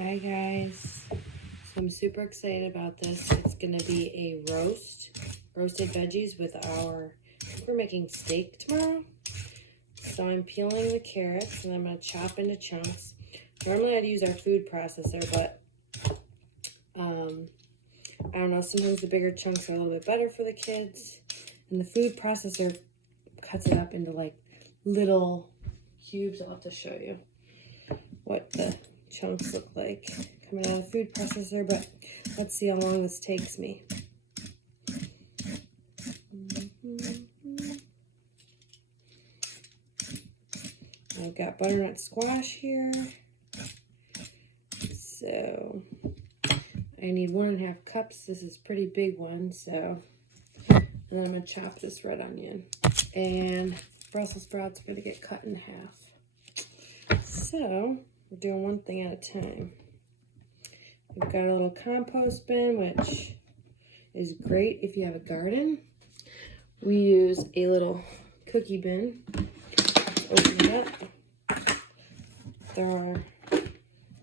Hi guys, so I'm super excited about this. It's gonna be a roasted veggies with we're making steak tomorrow. So I'm peeling the carrots and I'm gonna chop into chunks. Normally I'd use our food processor, but I don't know, sometimes the bigger chunks are a little bit better for the kids. And the food processor cuts it up into like little cubes. I'll have to show you what the chunks look like coming out of the food processor, but let's see how long this takes me. I've got butternut squash here, so I need 1.5 cups. This is a pretty big one, so, and then I'm gonna chop this red onion, and Brussels sprouts are gonna get cut in half. So we're doing one thing at a time. We've got a little compost bin, which is great if you have a garden. We use a little cookie bin. Open it up. There are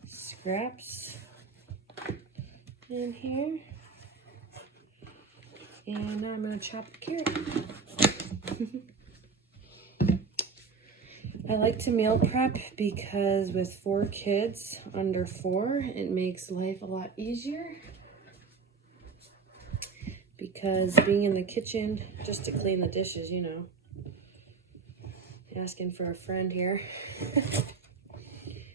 scraps in here. And now I'm going to chop the carrot. I like to meal prep because with 4 kids under 4, it makes life a lot easier. Because being in the kitchen just to clean the dishes, you know, asking for a friend here.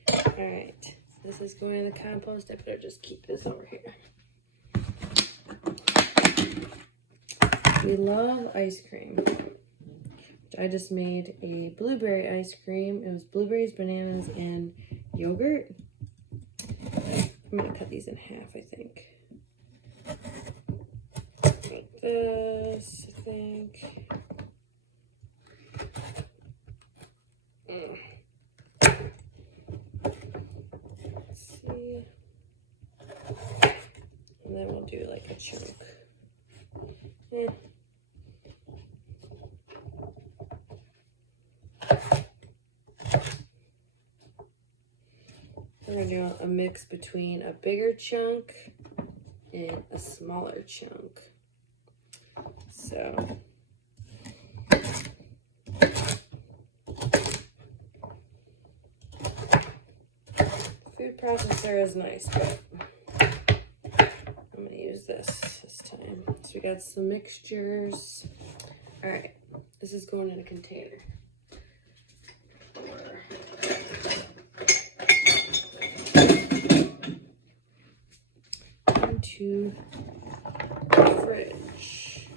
All right, this is going in the compost. I better just keep this over here. We love ice cream. I just made a blueberry ice cream. It was blueberries, bananas, and yogurt. I'm gonna cut these in half, I think. Like this, I think. Let's see. And then we'll do like a chunk. We're gonna do a mix between a bigger chunk and a smaller chunk. So food processor is nice, but I'm gonna use this time. So we got some mixtures. All right, this is going in a container. Into the fridge.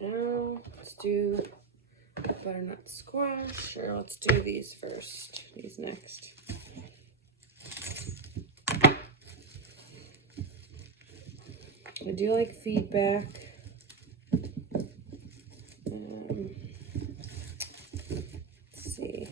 Now let's do butternut squash, or let's do these first. These next. I do like feedback. Let's see.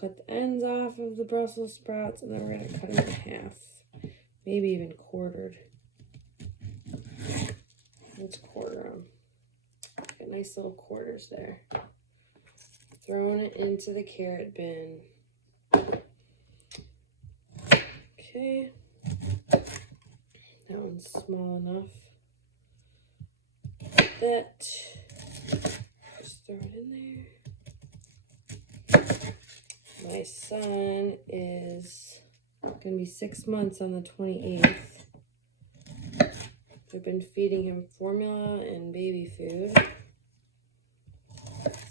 Cut the ends off of the Brussels sprouts, and then we're going to cut them in half, maybe even quartered. Let's quarter them. Get nice little quarters there. Throwing it into the carrot bin. Okay. That one's small enough. That. Just throw it in there. My son is going to be 6 months on the 28th. I've been feeding him formula and baby food.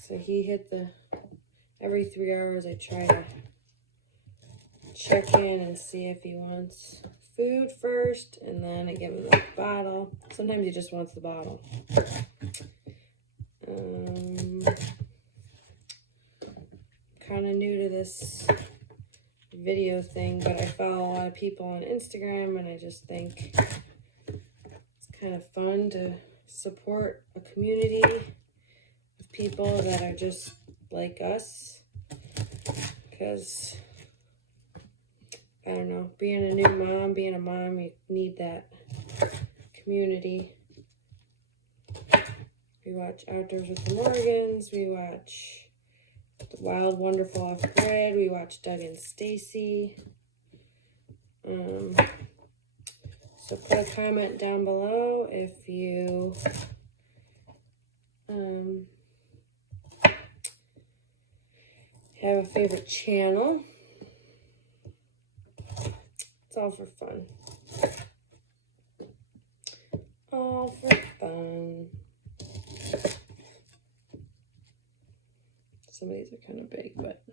So he hit every 3 hours I try to check in and see if he wants food first, and then I give him the bottle. Sometimes he just wants the bottle. Kind of new to this video thing, but I follow a lot of people on Instagram, and I just think it's kind of fun to support a community of people that are just like us, because I don't know, being a new mom, being a mom, you need that community. We watch Outdoors with the Morgans. We watch The Wild, Wonderful Off-Grid. We watch Doug and Stacy. So put a comment down below if you have a favorite channel. It's all for fun. All for fun. Some of these are kind of big, but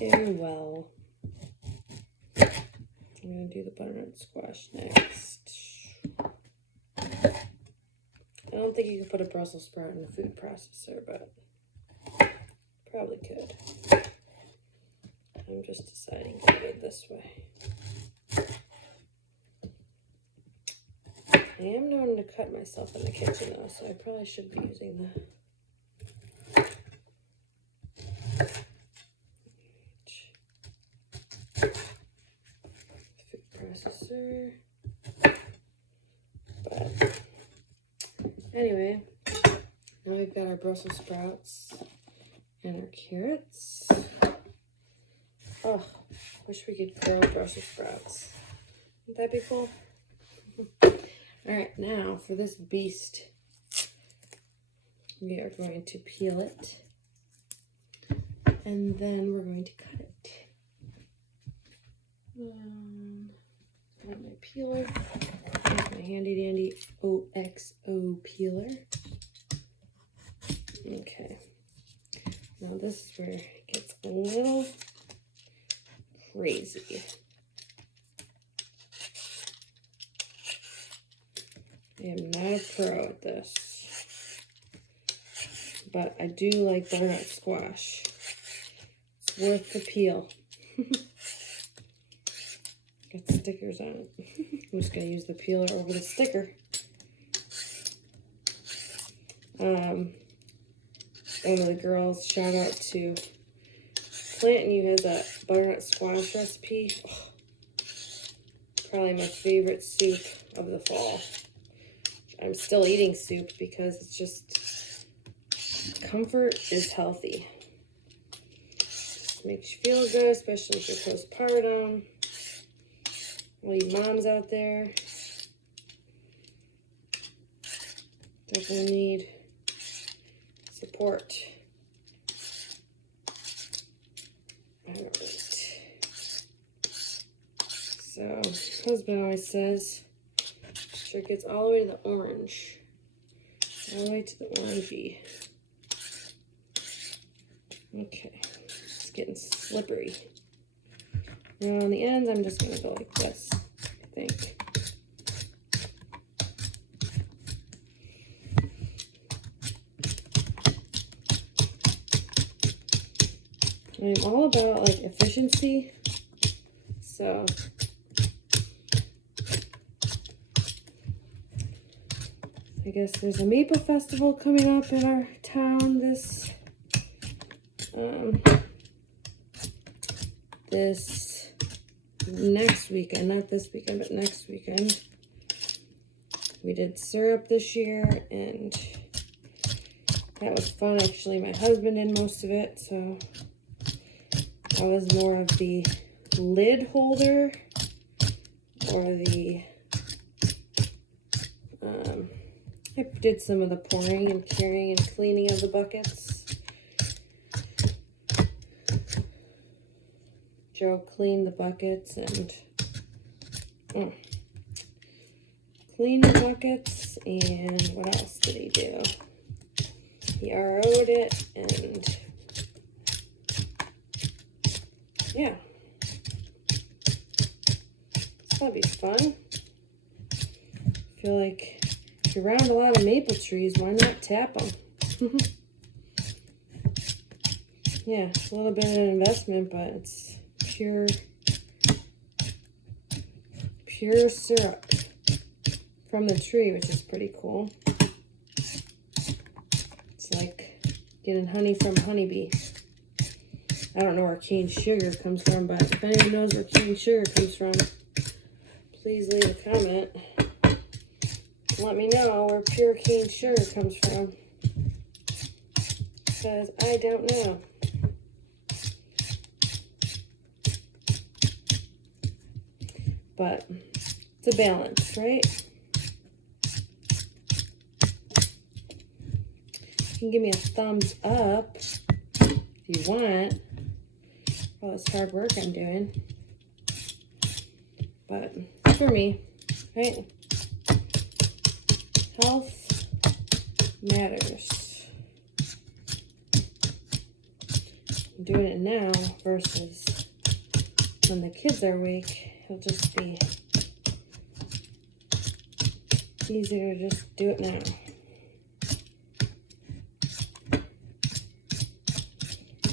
well. I'm going to do the butternut squash next. I don't think you can put a Brussels sprout in a food processor, but probably could. I'm just deciding to do it this way. I am known to cut myself in the kitchen though, so I probably should be using the food processor. But anyway, now we've got our Brussels sprouts and our carrots. Oh, wish we could grow Brussels sprouts. Wouldn't that be cool? Alright, now for this beast, we are going to peel it. And then we're going to cut it. Got my peeler. Here's my handy dandy OXO peeler. Okay. Now this is where it gets a little crazy. I am not a pro at this, but I do like butternut squash. It's worth the peel. Got stickers on it. I'm just going to use the peeler over the sticker. One of the girls, shout out to Clinton, you has a butternut squash recipe. Oh, probably my favorite soup of the fall. I'm still eating soup because it's just, comfort is healthy. Just makes you feel good, especially if you're postpartum. All you moms out there definitely need support. Alright. So, husband always says, sure it gets all the way to the orange. All the way to the orangey. Okay. It's getting slippery. Now on the ends, I'm just going to go like this, I think. I'm all about like efficiency, so I guess there's a maple festival coming up in our town this next weekend, not this weekend, but next weekend. We did syrup this year, and that was fun. Actually, my husband did most of it, so I was more of the lid holder, or the, I did some of the pouring and carrying and cleaning of the buckets. Joe cleaned the buckets and cleaned the buckets, and what else did he do? He RO'd it, and yeah, it's gonna be fun. I feel like if you're around a lot of maple trees, why not tap them? Yeah, it's a little bit of an investment, but it's pure syrup from the tree, which is pretty cool. It's like getting honey from a honeybee. I don't know where cane sugar comes from, but if anyone knows where cane sugar comes from, please leave a comment. Let me know where pure cane sugar comes from, because I don't know. But it's a balance, right? You can give me a thumbs up if you want for all this hard work I'm doing. But for me, right? Health matters. I'm doing it now versus when the kids are awake. It'll just be easier to just do it now.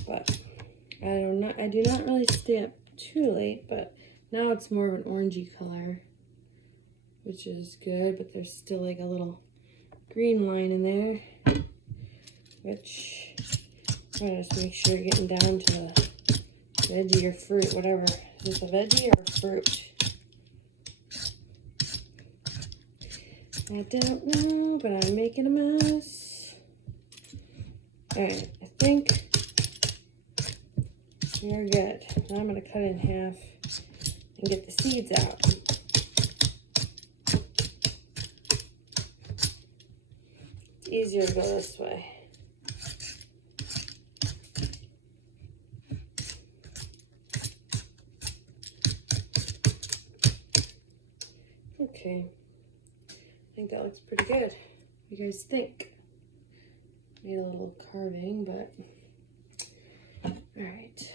But I do not really stay up too late, but now it's more of an orangey color, which is good, but there's still like a little green line in there, which I'm gonna just make sure you're getting down to the veggie or fruit, whatever. Is this a veggie or a fruit? I don't know, but I'm making a mess. Alright, I think you're good. Now I'm going to cut it in half and get the seeds out. It's easier to go this way. Okay. I think that looks pretty good. What do you guys think? Made a little carving, but alright.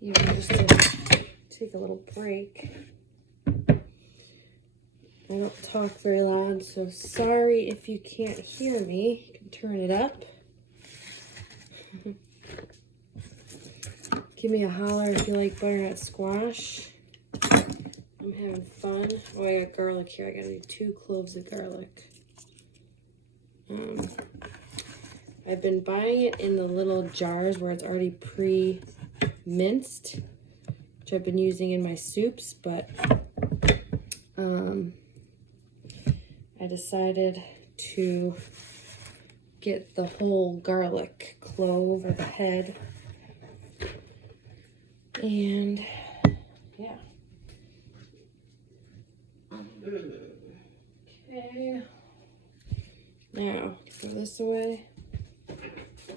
Even just to take a little break. I don't talk very loud, so sorry if you can't hear me. You can turn it up. Give me a holler if you like butternut squash. I'm having fun. Oh, I got garlic here. I gotta do 2 cloves of garlic. I've been buying it in the little jars where it's already pre-minced, which I've been using in my soups, but I decided to get the whole garlic clove or the head. And yeah. Okay. Now, throw this away.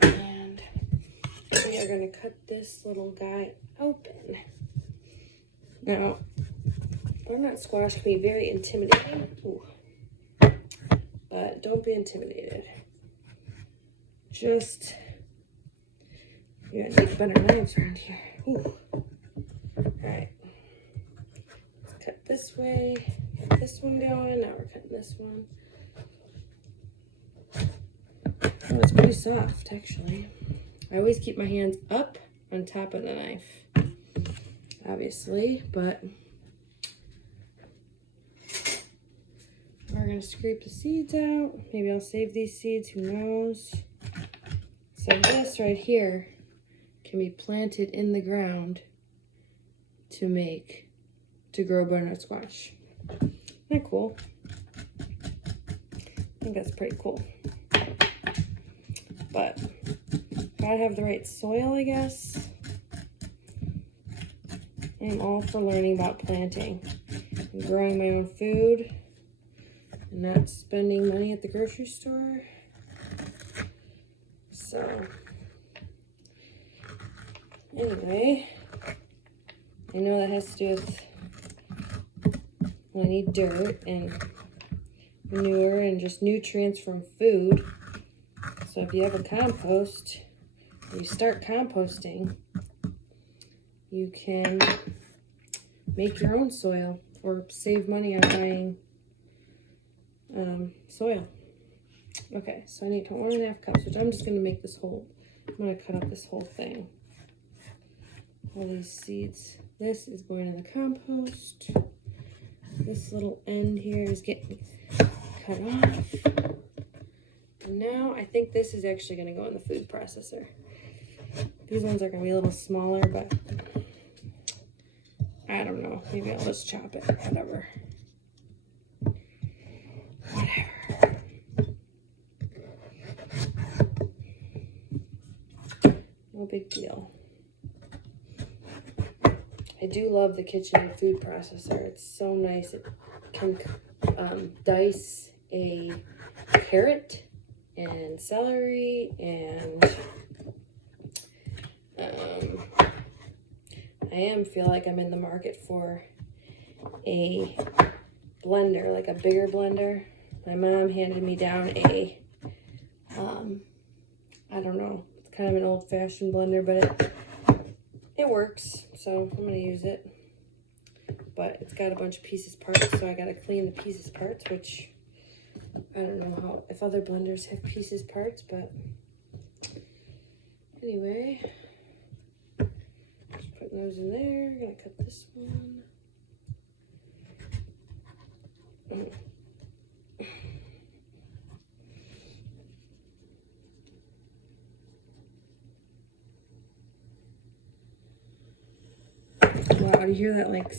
And we are going to cut this little guy open. Now, butternut squash can be very intimidating. Ooh. But don't be intimidated. Just, you gotta need better knives around here. Ooh. Alright. Let's cut this way. Get this one going. Now we're cutting this one. Oh, it's pretty soft, actually. I always keep my hands up on top of the knife, obviously, but we're gonna scrape the seeds out. Maybe I'll save these seeds, who knows? So this right here can be planted in the ground to grow butternut squash. Isn't that cool? I think that's pretty cool. But gotta have the right soil, I guess. I'm all for learning about planting and growing my own food and not spending money at the grocery store. So anyway, I know that has to do with, well, I need dirt and manure and just nutrients from food. So if you have a compost, or you start composting, you can make your own soil or save money on buying soil. Okay, so I need 1.5 cups, which I'm just going to make this whole, I'm going to cut up this whole thing. All these seeds. This is going in the compost. This little end here is getting cut off. And now I think this is actually going to go in the food processor. These ones are going to be a little smaller, but I don't know. Maybe I'll just chop it. Whatever. No big deal. I do love the KitchenAid food processor. It's so nice. It can dice a carrot and celery and I feel like I'm in the market for a blender, like a bigger blender. My mom handed me down a I don't know, it's kind of an old-fashioned blender, but it works, so I'm gonna use it. But it's got a bunch of pieces parts, so I gotta clean the pieces parts, which I don't know how if other blenders have pieces parts, but anyway, just putting those in there. I'm gonna cut this one. Wow, do you hear that? Like,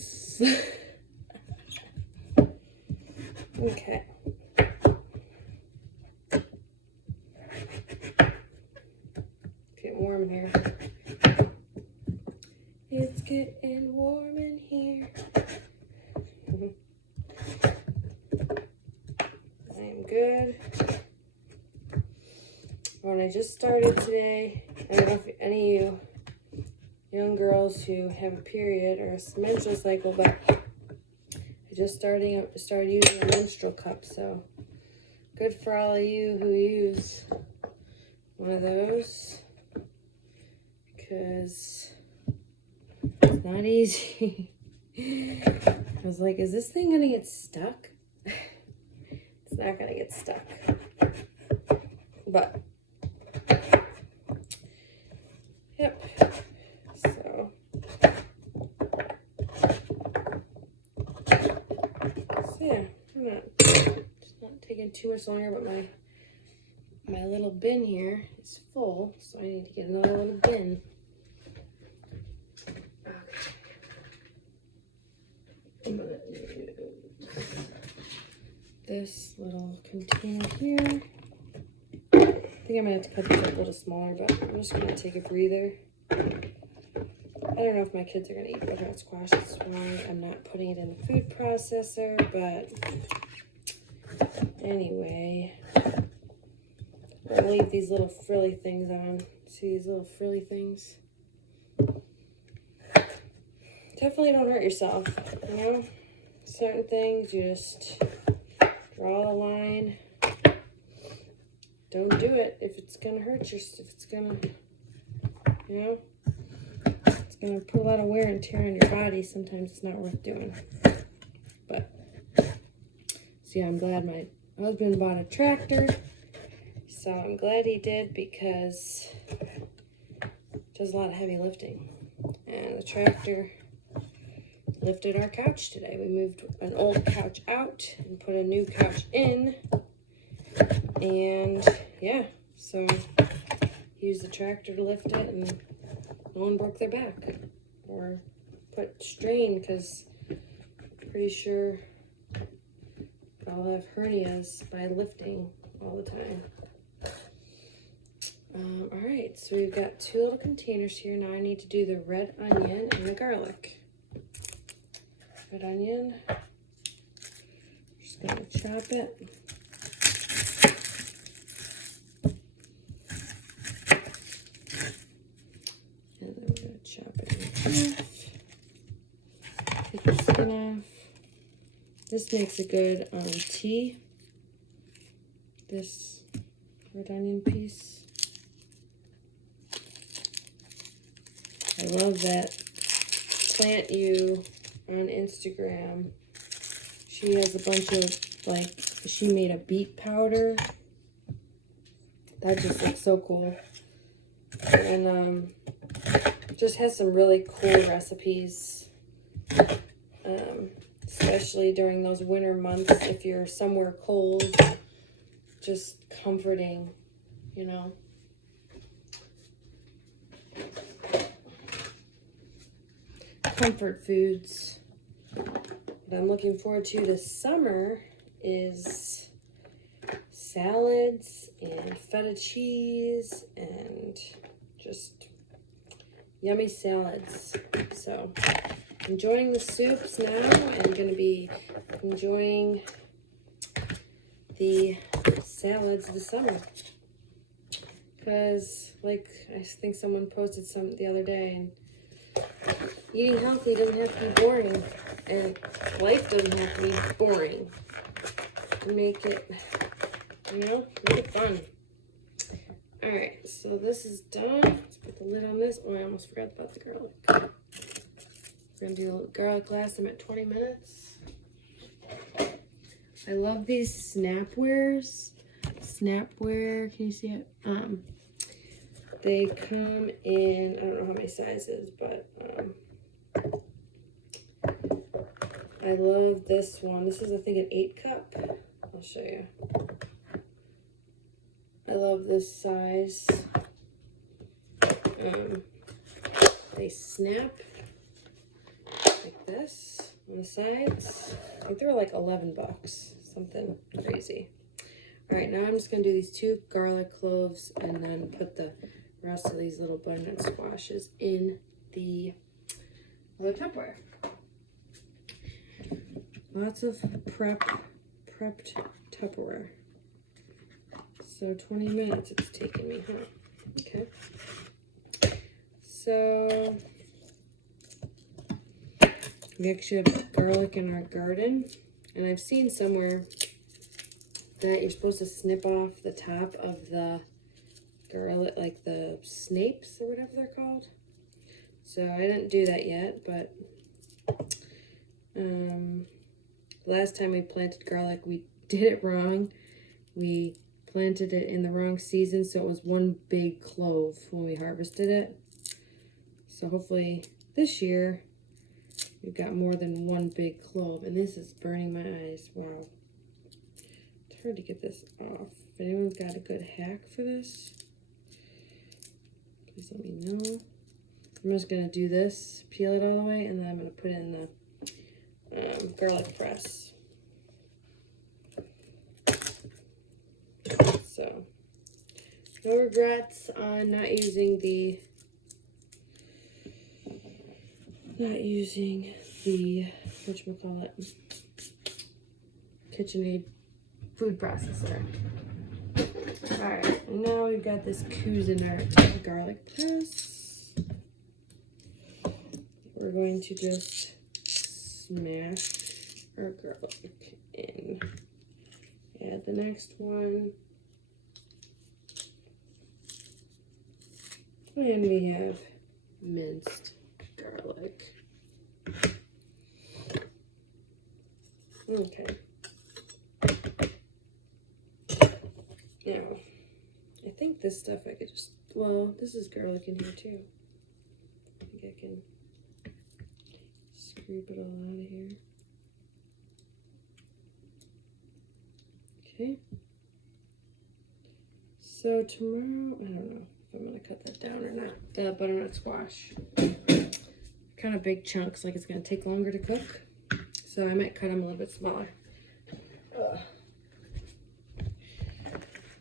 okay. Getting warm in here. It's getting warm in here. I am good. When I just started today, I don't know if any of you young girls who have a period or a menstrual cycle, but I just started using a menstrual cup, so good for all of you who use one of those, because it's not easy. I was like, is this thing gonna get stuck? It's not gonna get stuck, but yep. So yeah, it's not taking too much longer, but my little bin here is full, so I need to get another little bin. Okay. I'm gonna use this little container here. I think I'm gonna have to cut this a little smaller, but I'm just gonna take a breather. I don't know if my kids are gonna eat butternut squash. That's why I'm not putting it in the food processor, but anyway, I'll leave these little frilly things on. See these little frilly things? Definitely don't hurt yourself, you know? Certain things, you just draw a line. Don't do it if it's gonna hurt you, if it's gonna, you know? It's gonna put a lot of wear and tear on your body. Sometimes it's not worth doing. But, so yeah, I'm glad my husband bought a tractor. So I'm glad he did, because it does a lot of heavy lifting. And the tractor lifted our couch today. We moved an old couch out and put a new couch in. And yeah, so he used the tractor to lift it, and no one broke their back or put strain, because I'm pretty sure I'll have hernias by lifting all the time. All right, so we've got 2 little containers here. Now I need to do the red onion and the garlic. Red onion, just gonna chop it. And then we're gonna chop it in half. Take the skin off. This makes a good tea. This red onion piece. I love that Plant You on Instagram. She has a bunch of, like, she made a beet powder. That just looks so cool. And just has some really cool recipes. Especially during those winter months, if you're somewhere cold, just comforting, you know. comfort foods that I'm looking forward to this summer is salads and feta cheese and just yummy salads. So enjoying the soups now and going to be enjoying the salads this summer. Because, like, I think someone posted some the other day, and eating healthy doesn't have to be boring, and life doesn't have to be boring. Make it, make it fun. Alright, so this is done. Let's put the lid on this. Oh, I almost forgot about the garlic. We're going to do a garlic last time at 20 minutes. I love these Snapwares. Snapware, can you see it? They come in, I don't know how many sizes, but I love this one. This is, I think, an 8-cup. I'll show you. I love this size. They snap like this on the sides. I think they were like 11 bucks, something crazy. All right, now I'm just gonna do these 2 garlic cloves and then put the rest of these little butternut squashes in the other Tupperware. Lots of prepped Tupperware. So 20 minutes it's taken me, huh? Okay. So we actually have garlic in our garden, and I've seen somewhere that you're supposed to snip off the top of the garlic, like the snapes or whatever they're called. So I didn't do that yet, but last time we planted garlic, we did it wrong. We planted it in the wrong season, so it was one big clove when we harvested it. So hopefully this year we've got more than one big clove. And this is burning my eyes. Wow. It's hard to get this off. If anyone's got a good hack for this, please let me know. I'm just going to do this, peel it all the way, and then I'm going to put it in the garlic press. So, no regrets on not using the whatchamacallit, KitchenAid food processor. Alright, now we've got this Cuisinart garlic press. We're going to just smash our garlic in. Add the next one. And we have minced garlic. Okay. Now, I think this stuff I could just, well, this is garlic in here too. I think I can scrape it all out of here. Okay. So tomorrow, I don't know if I'm going to cut that down or not. The butternut squash. Kind of big chunks, like it's going to take longer to cook. So I might cut them a little bit smaller.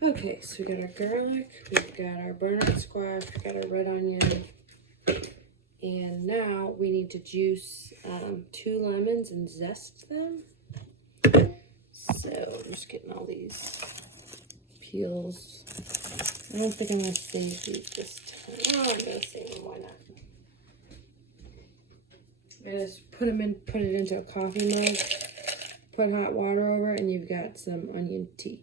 Okay, so we got our garlic, we've got our butternut squash, we've got our red onion. And now we need to juice 2 lemons and zest them. So I'm just getting all these peels. I don't think I'm going to save these this time. Oh, I'm going to save them. Why not? I just put them in, put it into a coffee mug, put hot water over it, and you've got some onion tea.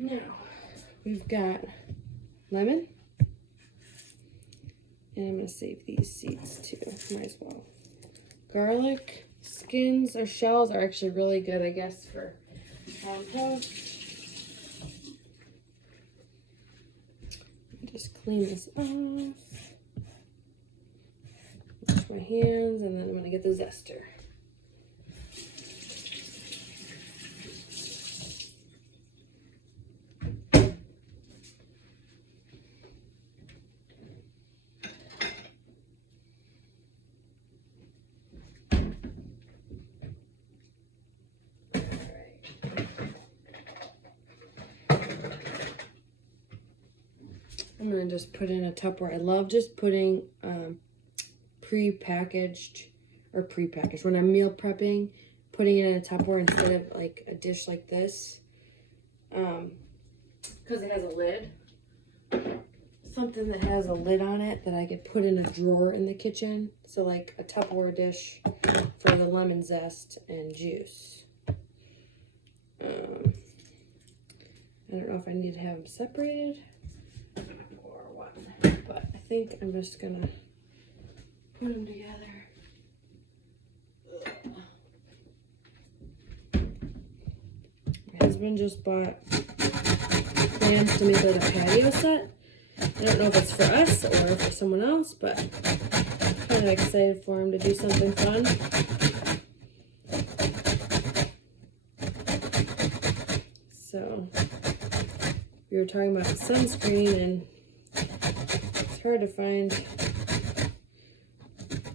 Now, we've got lemon. And I'm going to save these seeds too. Might as well. Garlic. Skins or shells are actually really good, I guess, for compost. Just clean this off. Wash my hands, and then I'm going to get the zester. I'm gonna just put in a Tupperware. I love just putting pre-packaged when I'm meal prepping, putting it in a Tupperware instead of like a dish like this, because it has a lid. Something that has a lid on it that I could put in a drawer in the kitchen. So like a Tupperware dish for the lemon zest and juice. I don't know if I need to have them separated or what, but I think I'm just gonna put them together. My husband just bought plans to make like a patio set. I don't know if it's for us or for someone else, but I'm kind of excited for him to do something fun. So, we were talking about sunscreen, and it's hard to find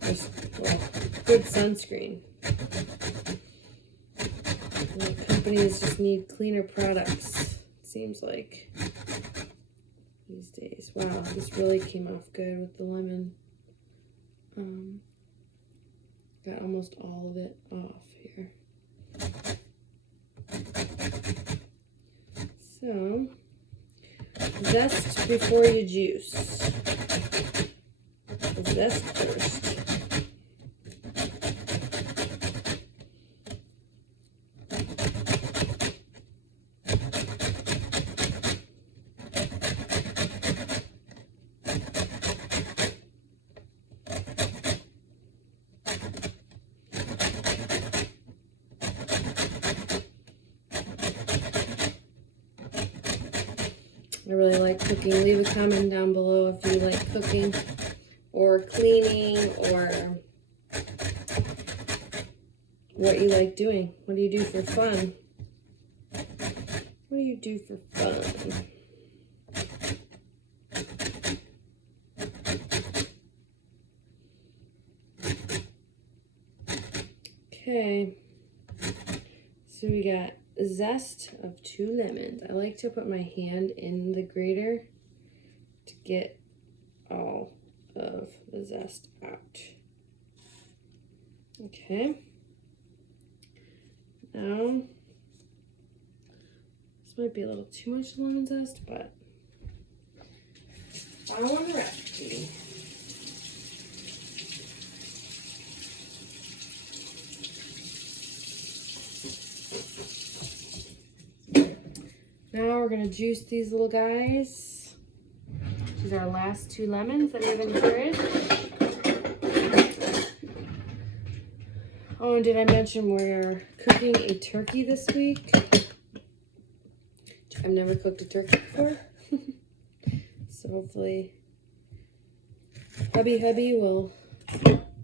just, well, good sunscreen. And the companies just need cleaner products, it seems like. These days. Wow, this really came off good with the lemon. Got almost all of it off here. So, zest before you juice. Zest first. I really like cooking. Leave a comment down below if you like cooking or cleaning or what you like doing. What do you do for fun? What do you do for fun? Okay, so we got zest of 2 lemons. I like to put my hand in the grater to get all of the zest out. Okay. Now, this might be a little too much lemon zest, but follow the recipe. Now we're going to juice these little guys. These are our last 2 lemons that we have in the fridge. Oh, and did I mention we're cooking a turkey this week? I've never cooked a turkey before. So hopefully hubby will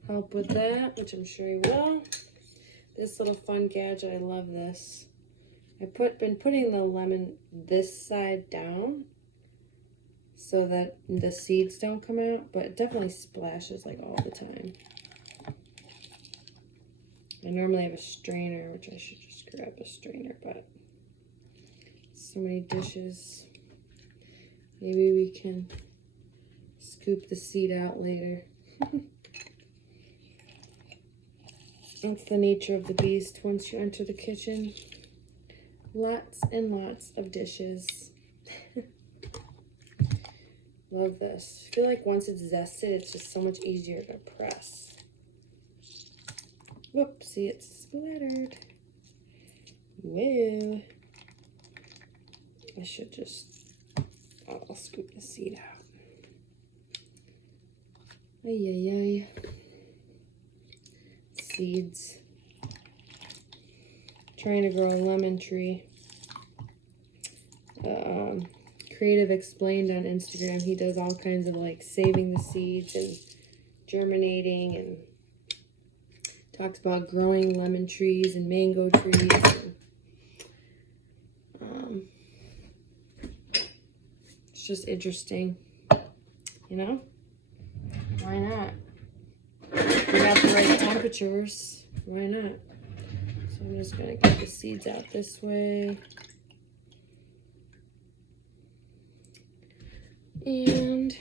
help with that, which I'm sure he will. This little fun gadget, I love this. I've been putting the lemon this side down so that the seeds don't come out, but it definitely splashes like all the time. I normally have a strainer, which I should just grab a strainer, but so many dishes. Maybe we can scoop the seed out later. That's the nature of the beast once you enter the kitchen. Lots and lots of dishes. Love this. I feel like once it's zested, it's just so much easier to press. Whoopsie, it's splattered. Whoa. I should just, I'll scoop the seed out. Ay, ay, ay. Seeds. Trying to grow a lemon tree. Creative Explained on Instagram. He does all kinds of like saving the seeds and germinating, and talks about growing lemon trees and mango trees. And, it's just interesting, you know? Why not? We got the right temperatures. Why not? So I'm just going to get the seeds out this way. And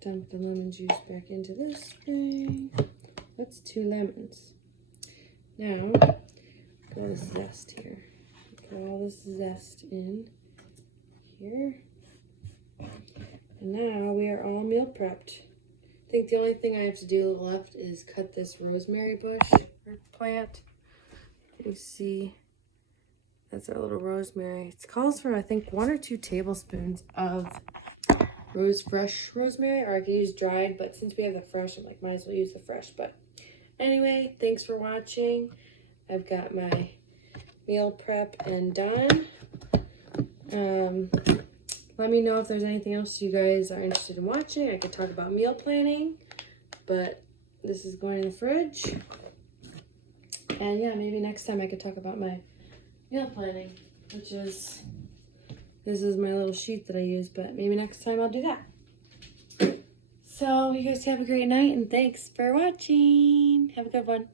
dump the lemon juice back into this thing. That's 2 lemons. Now, put all this zest here. Put all this zest in here. And now we are all meal prepped. I think the only thing I have to do left is cut this rosemary bush or plant. You see, that's our little rosemary. It calls for, I think, 1 or 2 tablespoons of fresh rosemary, or I could use dried, but since we have the fresh, I'm like, might as well use the fresh. But anyway, thanks for watching. I've got my meal prep and done. Let me know if there's anything else you guys are interested in watching. I could talk about meal planning, but this is going in the fridge. And yeah, maybe next time I could talk about my meal planning, which is, this is my little sheet that I use, but maybe next time I'll do that. So you guys have a great night, and thanks for watching. Have a good one.